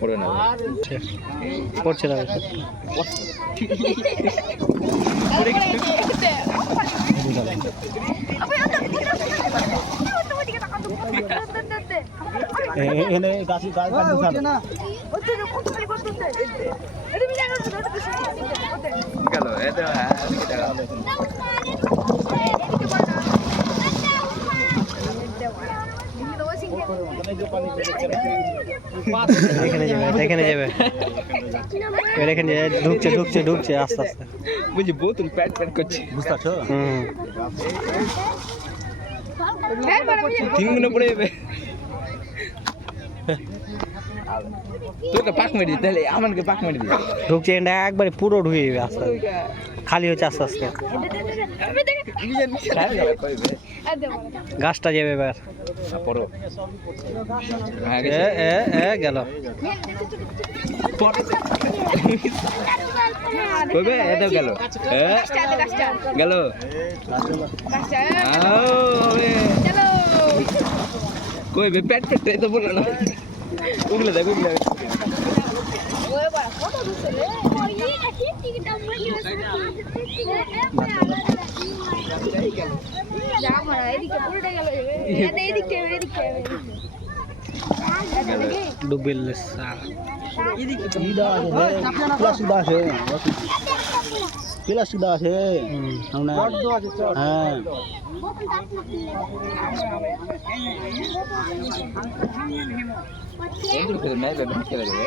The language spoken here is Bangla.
পড়ে না পড়ছে না এখানে গাছি গাছ কাটছে না গেল এতে এখানে যাবে এখানে ঢুকছে আস্তে আস্তে বুঝি বোতল প্যাট প্যাট করছে বুঝতে পারছো তিন গুণে পড়ে যাবে তোকে পাক মেরে দিই তাহলে আমাকে পাক মেরে দিই ঢুকছে এটা একবারে পুরো ঢুকে যাবে আস্তে আস্তে খালি হচ্ছে আস্তে আস্তে গাছটা যাবে এবার পড়ো গেল কইবে এত গেল গেল কইবে পেট পেট তো বললো না উগলে দেখ উগলে ডুবিল প্লাস্টিক দা আছে হ্যাঁ नहीं बैठ के लगे